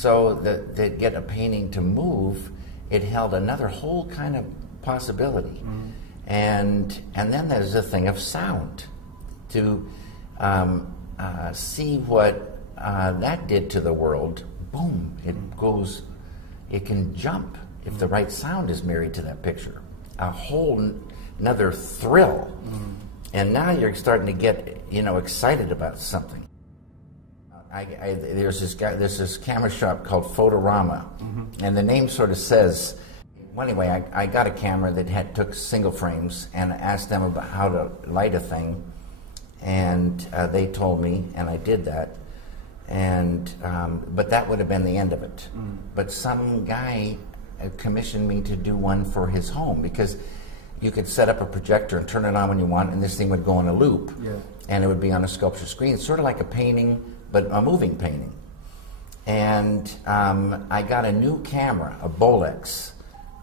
So to get a painting to move, it held another whole kind of possibility. And then there's a thing of sound. To see what that did to the world, boom, it can jump if the right sound is married to that picture. A whole another thrill. And now you're starting to get, excited about something. There's this camera shop called Photorama, and the name sort of says. Well, anyway, I got a camera that took single frames, and I asked them about how to light a thing, and they told me, and I did that. And but that would have been the end of it. But some guy commissioned me to do one for his home, because you could set up a projector and turn it on when you want, and this thing would go in a loop, and it would be on a sculpture screen, sort of like a painting, but a moving painting. And I got a new camera, a Bolex,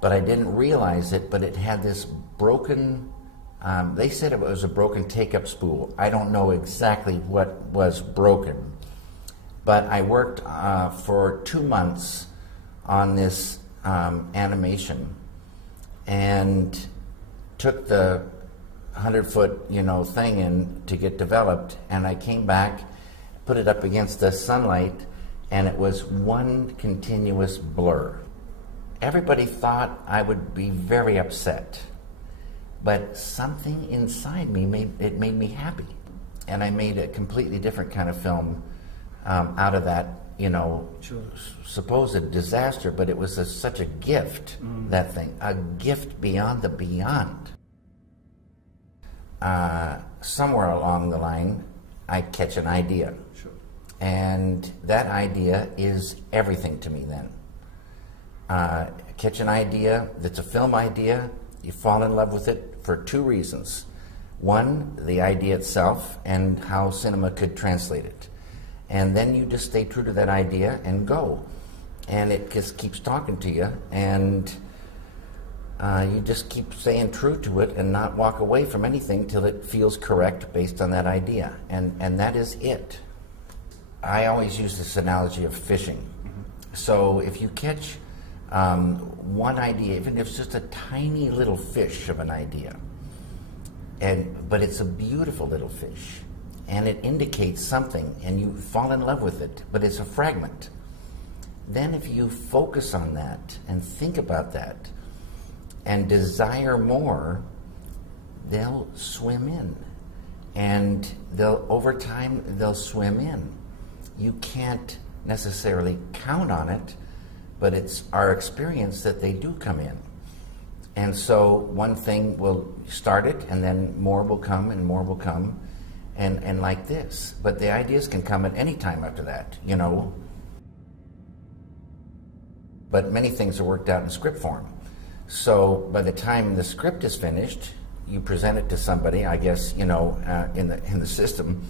but I didn't realize it, but it had this broken, they said it was a broken take-up spool. I don't know exactly what was broken, but I worked for 2 months on this animation, and took the 100-foot, thing in to get developed, and I came back, put it up against the sunlight, and it was one continuous blur. Everybody thought I would be very upset, but something inside me made me happy, and I made a completely different kind of film out of that, supposed disaster, but it was such a gift, that thing, a gift beyond the beyond. Somewhere along the line, I catch an idea. And that idea is everything to me then. Catch an idea that's a film idea, you fall in love with it for 2 reasons. One, the idea itself and how cinema could translate it. And then you just stay true to that idea and go. And it just keeps talking to you, and you just keep staying true to it and not walk away from anything till it feels correct based on that idea. And that is it. I always use this analogy of fishing. So if you catch one idea, even if it's just a tiny little fish of an idea, but it's a beautiful little fish, and it indicates something, and you fall in love with it, but it's a fragment. Then if you focus on that and think about that and desire more, they'll swim in. And over time, they'll swim in. You can't necessarily count on it, but it's our experience that they do come in. And so one thing will start it, and then more will come, and more will come, and like this. But the ideas can come at any time after that, But many things are worked out in script form. So by the time the script is finished, you present it to somebody, I guess, in the system,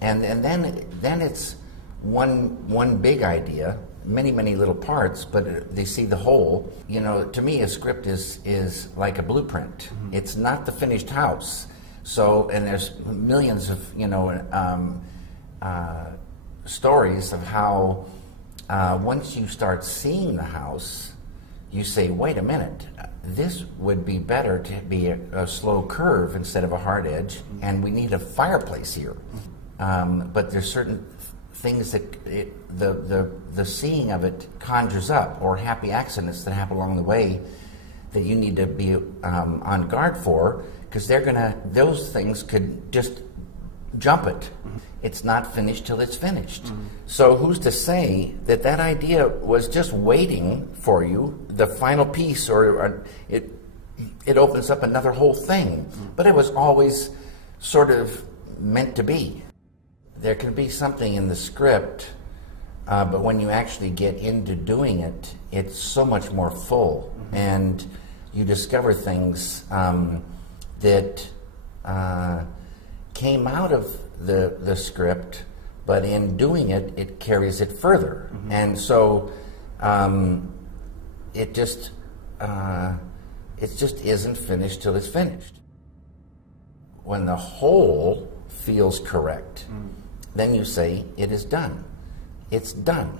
and then it's one big idea, many little parts, but they see the whole. To me, a script is like a blueprint. It's not the finished house. So, and there's millions of stories of how once you start seeing the house, you say, wait a minute, this would be better to be a slow curve instead of a hard edge, and we need a fireplace here. But there's certain things that the seeing of it conjures up, or happy accidents that happen along the way that you need to be on guard for, because those things could just jump it. It's not finished till it's finished. So who's to say that idea was just waiting for you, the final piece, or it opens up another whole thing. But it was always sort of meant to be. There can be something in the script, but when you actually get into doing it, it's so much more full, and you discover things that came out of the script, but in doing it, it carries it further. And so it just isn't finished till it's finished. When the whole feels correct, then you say, it is done. It's done.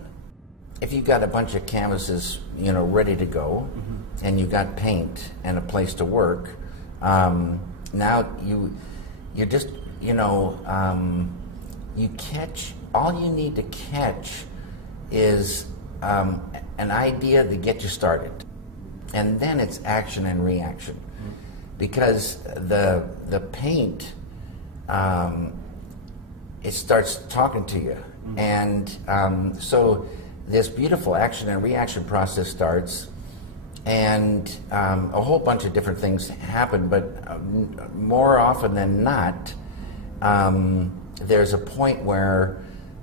if you've got a bunch of canvases, you know, ready to go, and you got paint and a place to work, now you just, you know, you catch, all you need to catch is an idea to get you started. And then it's action and reaction. Because the paint, it starts talking to you. And so this beautiful action and reaction process starts, and a whole bunch of different things happen, but more often than not, there's a point where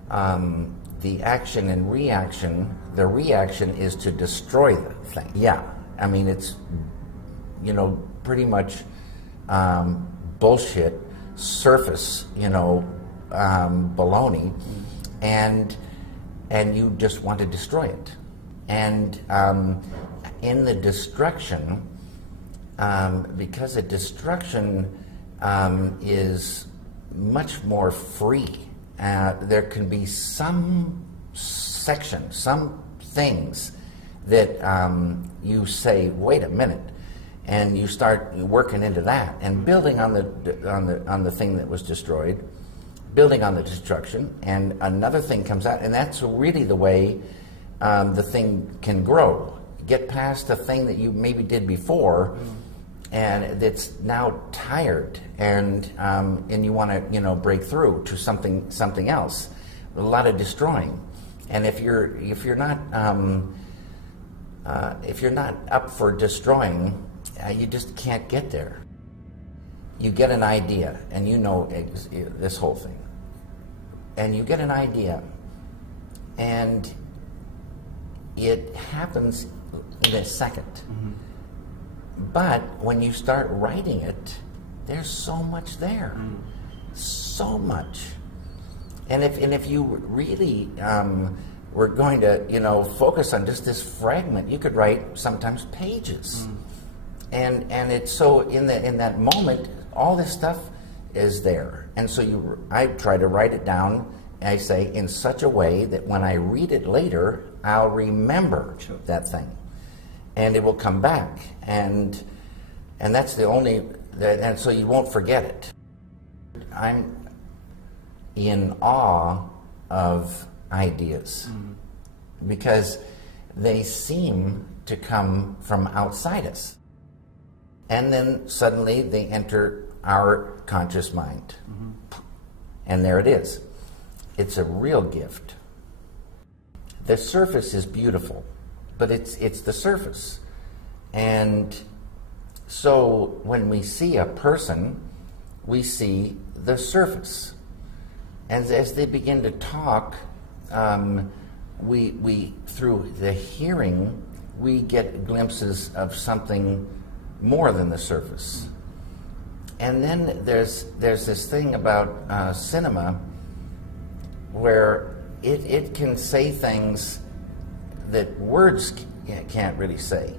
the action and reaction, the reaction is to destroy the thing. Yeah, I mean, it's, you know, pretty much bullshit, surface, you know, baloney, and you just want to destroy it. And in the destruction, because the destruction is much more free, there can be some section, some things that you say, wait a minute, and you start working into that and building on the thing that was destroyed, building on the destruction, and another thing comes out, and that's really the way the thing can grow. Get past the thing that you maybe did before, and that's now tired, and you want to, you know, break through to something else. A lot of destroying, and if you're not up for destroying, you just can't get there. You get an idea, and you know this whole thing, and you get an idea, and it happens in a second. But when you start writing it, there's so much there, so much. And if you really were going to, you know, focus on just this fragment, you could write sometimes pages. And it's so in that moment, all this stuff is there. And so I try to write it down, I say, in such a way that when I read it later, I'll remember that thing, and it will come back, and that's the only, and so you won't forget it. I'm in awe of ideas because they seem to come from outside us, and then suddenly they enter our conscious mind, and there it is. It's a real gift. The surface is beautiful, but it's the surface. And so when we see a person, we see the surface. And as they begin to talk, we through the hearing, we get glimpses of something more than the surface. And then there's this thing about cinema where it can say things that words can't really say,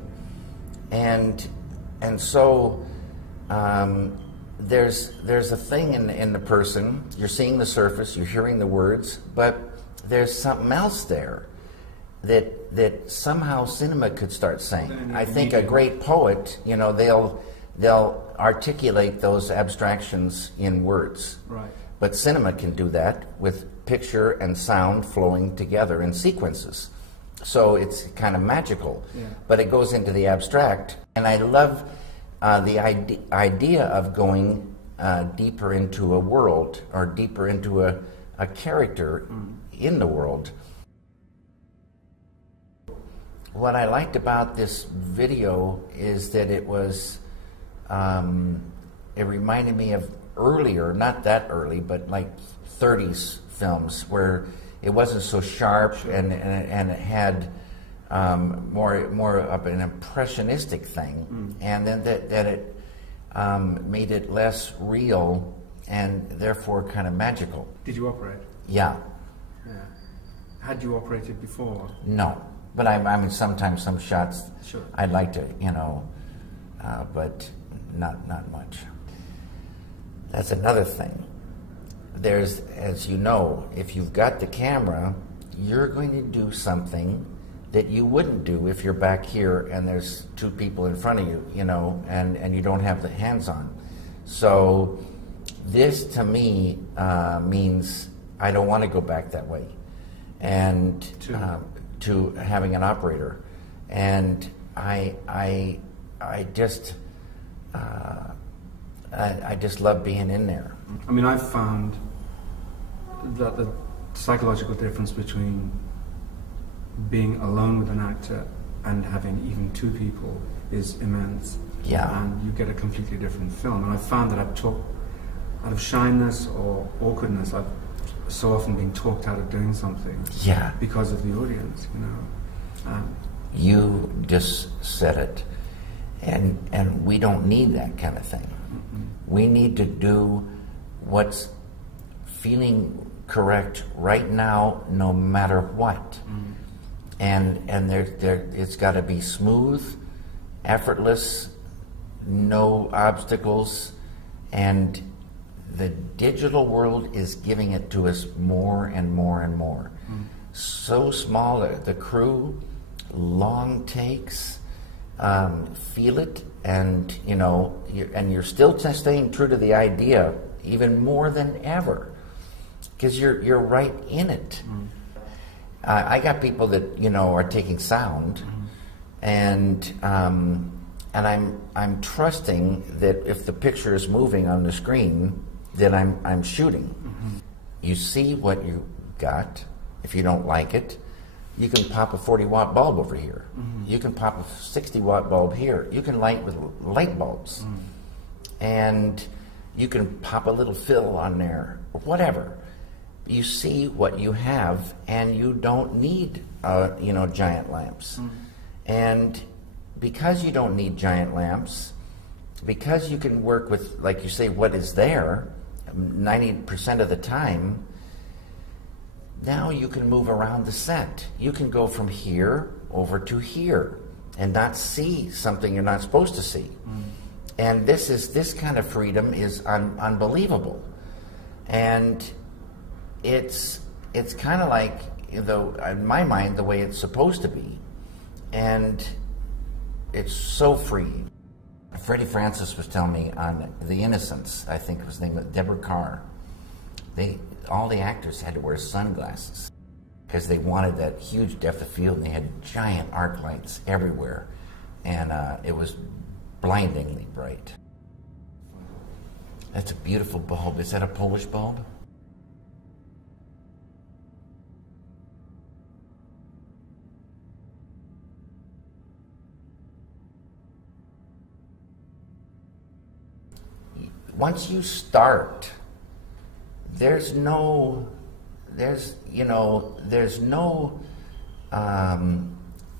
and so there's a thing in the person. You're seeing the surface, you're hearing the words, but there's something else there that somehow cinema could start saying. I think a great poet, you know, they'll articulate those abstractions in words. Right. But cinema can do that with picture and sound flowing together in sequences. So it's kind of magical. Yeah. But it goes into the abstract. And I love the idea of going deeper into a world, or deeper into a character in the world. What I liked about this video is that it was, it reminded me of earlier, not that early, but like 30s films where it wasn't so sharp, and it had more of an impressionistic thing, and then that it made it less real and therefore kind of magical. Did you operate? Yeah. Had you operated before? No, but I mean sometimes some shots I'd like to, you know, but not much. That's another thing. There's, as you know, if you've got the camera, you're going to do something that you wouldn't do if you're back here and there's two people in front of you, you know, and you don't have the hands on. So this to me means I don't want to go back that way, and to having an operator, and I just love being in there. I mean, I've found that the psychological difference between being alone with an actor and having even two people is immense. Yeah. And you get a completely different film. And I found that I've talked out of shyness or awkwardness, I've so often been talked out of doing something. Yeah. Because of the audience, you know. You just said it. And we don't need that kind of thing. We need to do what's feeling correct right now, no matter what. And it's got to be smooth, effortless, no obstacles, and the digital world is giving it to us more and more and more. So small, the crew, long takes, feel it, and you know, you're still staying true to the idea even more than ever, because you're right in it. I got people that, you know, are taking sound, and I'm trusting that if the picture is moving on the screen, that I'm shooting. You see what you got. If you don't like it, you can pop a 40-watt bulb over here. You can pop a 60-watt bulb here. You can light with light bulbs, and you can pop a little fill on there, or whatever. You see what you have, and you don't need, you know, giant lamps. And because you don't need giant lamps, because you can work with, like you say, what is there 90% of the time, now you can move around the set. You can go from here over to here and not see something you're not supposed to see. And this kind of freedom is unbelievable. And it's kind of like, though, in my mind, the way it's supposed to be, and it's so free. Freddie Francis was telling me on The Innocents, I think it was the name of Deborah Carr, all the actors had to wear sunglasses because they wanted that huge depth of field, and they had giant arc lights everywhere, and it was blindingly bright. That's a beautiful bulb. Is that a Polish bulb? Once you start, there's no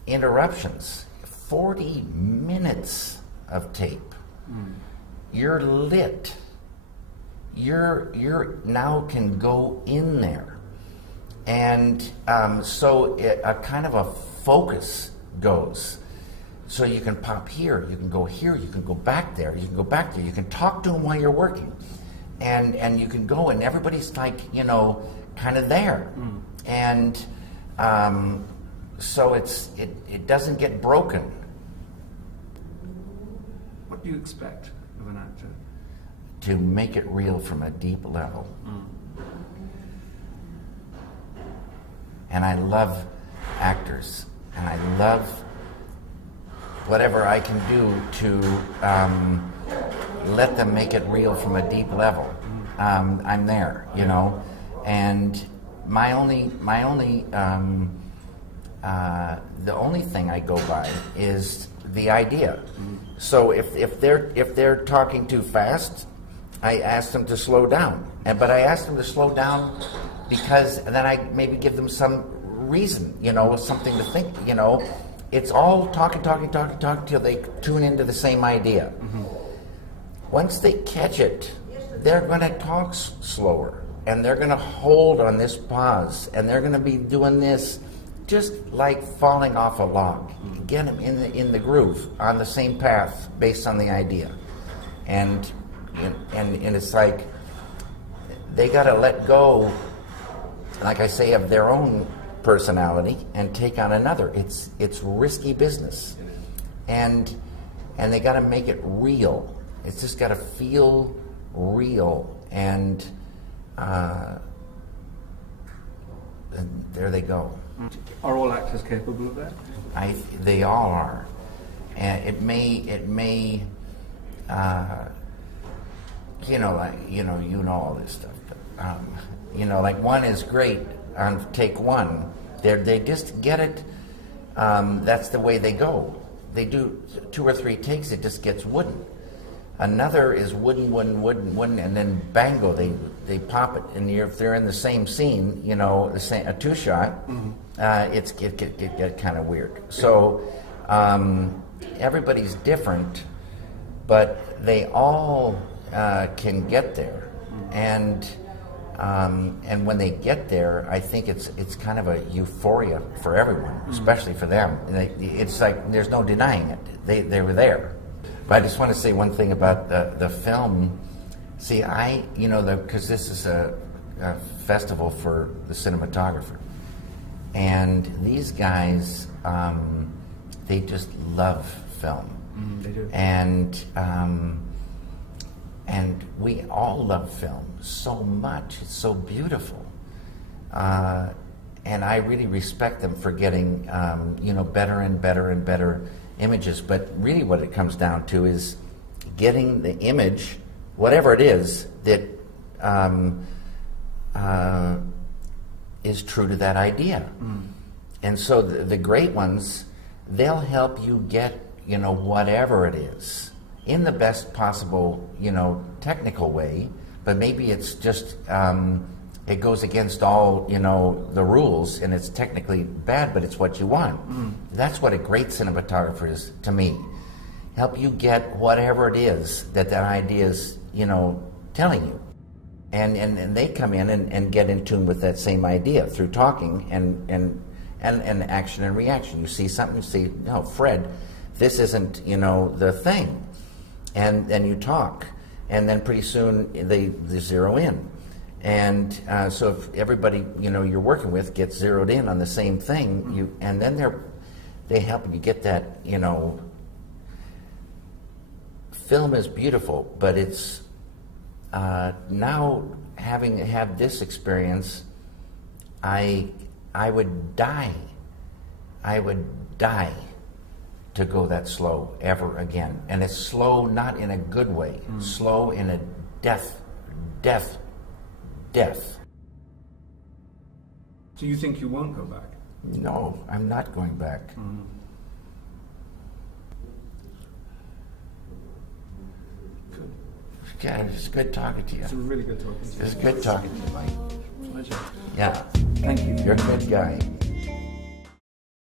interruptions. 40 minutes of tape. You're lit. You're now can go in there, and so a kind of a focus goes. So you can pop here, you can go here, you can go back there, you can go back there, you can talk to them while you're working. And you can go, and everybody's like, you know, kind of there. And so it doesn't get broken. What do you expect of an actor? To make it real from a deep level. And I love actors, and I love whatever I can do to let them make it real from a deep level. I'm there, you know, and the only thing I go by is the idea. So if they're talking too fast, I ask them to slow down. But I ask them to slow down because then I maybe give them some reason, you know, something to think, you know. It's all talking till they tune into the same idea. Once they catch it, they're going to talk slower, and they're going to hold on this pause, and they're going to be doing this just like falling off a log. Get them in the groove, on the same path, based on the idea. And it's like they got to let go, like I say, of their own personality and take on another. It's risky business, and they got to make it real. It's just got to feel real, and there they go. Are all actors capable of that? They all are, and it may. You know all this stuff. But, like one is great on take one. They just get it. That's the way they go. They do 2 or 3 takes. It just gets wooden. Another is wooden, and then bango. They pop it, and if they're in the same scene, a 2-shot, it get kind of weird. So everybody's different, but they all can get there, and when they get there, I think it's kind of a euphoria for everyone, especially for them. It's like there's no denying it. They were there. But I just want to say one thing about the film. See, because this is a festival for the cinematographer, and these guys, they just love film. They do. And we all love film so much. It's so beautiful. And I really respect them for getting, better and better and better images. But really what it comes down to is getting the image, whatever it is, that is true to that idea. And so the great ones, they'll help you get, whatever it is, in the best possible, technical way, but maybe it's just, it goes against all, the rules, and it's technically bad, but it's what you want. That's what a great cinematographer is to me. Help you get whatever it is that idea is, telling you. And they come in and get in tune with that same idea through talking and action and reaction. You see something, you say, no, Fred, this isn't, the thing. And then you talk, and then pretty soon they zero in. And so if everybody you're working with gets zeroed in on the same thing, and then they help you get that. Film is beautiful, but it's now having had this experience, I would die. I would die to go that slow ever again. And it's slow not in a good way, slow in a death. Do you think you won't go back? No, I'm not going back. Good. Yeah, it's good talking to you. It's really good talking to you. It's good talking to you, Mike. Pleasure. Yeah. Thank you. You're a good guy.